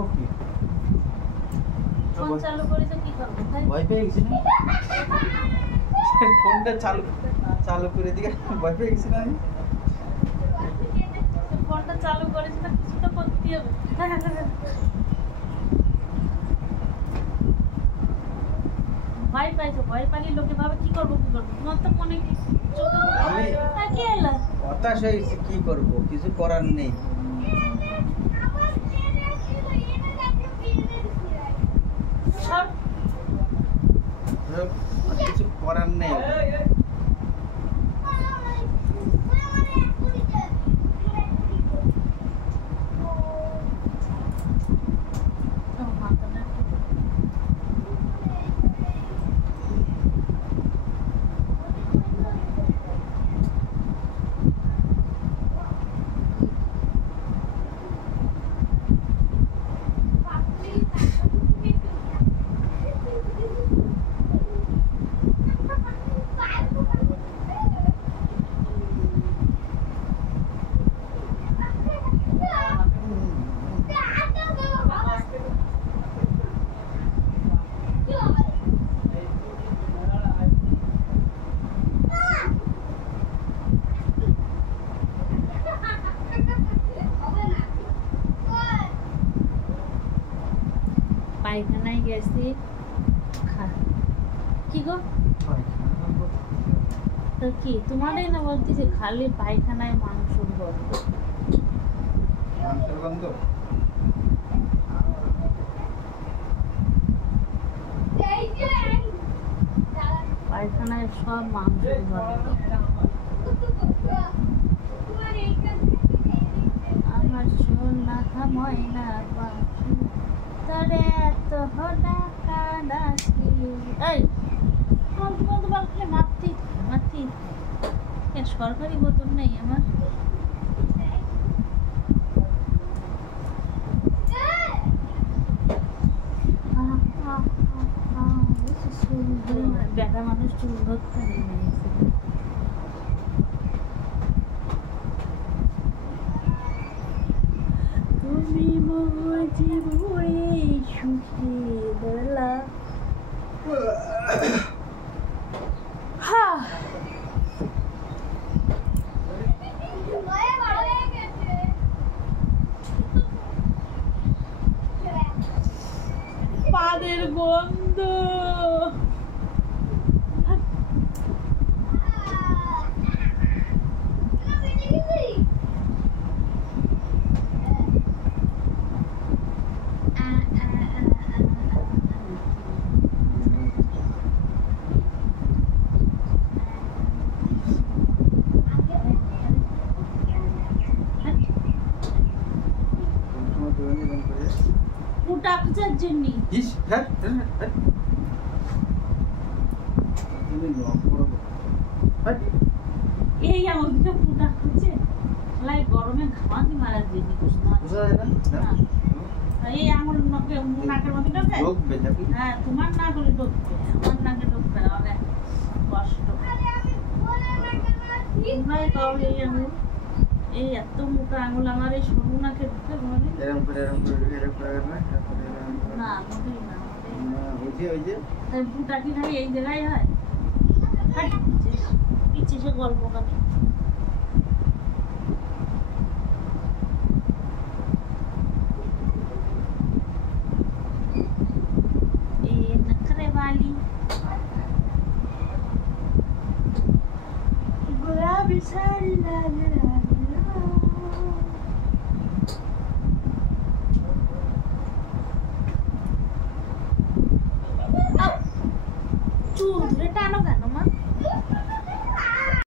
ওকে phone চালু করে তো কি করব ভাই? ভয় পেয়ে গেছি না ফোনটা চালু করে দিয়ে ভয় পেয়ে গেছি না আমি ফোনটা চালু করেছি না, কিছু তো করতে হবে। ভয় পাইছো, ভয় পাইলে লোকে ভাবে কি করবো কি করবো, তোমার তো মনে কি তাকিয়ে এলা হতাশ হয়েছি, কি করব, কিছু করার নেই। সব কিছু করার নেই। পায়খানায় গেছি কি গো, তো কি তোমারই না বলতেছি, খালি পায়খানায় মাংসের গন্ধ। মাংসের গন্ধ? পায়খানায় সব মাংসের গন্ধ। আমার সোনা ময়না পাখি তরে এত ডাকা ডাকি। এই ফালতু ফালতু বালখানে মারতেই সরকারি বোতল নেই আমার। বেটা মানুষ চুল ধরতে নেমে গেছে। তুমি জীবনে সুখে বেলা পাদের গন্ধ। জন্য এই আমাকে পুটা খুঁজছে গরমে ঘামাতি মারা দিয়ে এই আঙুল নাকের মধ্যে ঢোকে। হ্যাঁ তোমার না করে ঢুকবে, আমার নাকে ঢুকবে, অনেক কষ্ট। এই আঙুল, এই এত মোটা আঙুল আমার এই সরু নাকে ঢুকে না মোটেই না। বুটা কি খালি এই জায়গায় হয়? পিছিয়ে সে গল্প কানে नखरे वाली गुलाबी साड़ी लाल लाल चूल धरे टानो का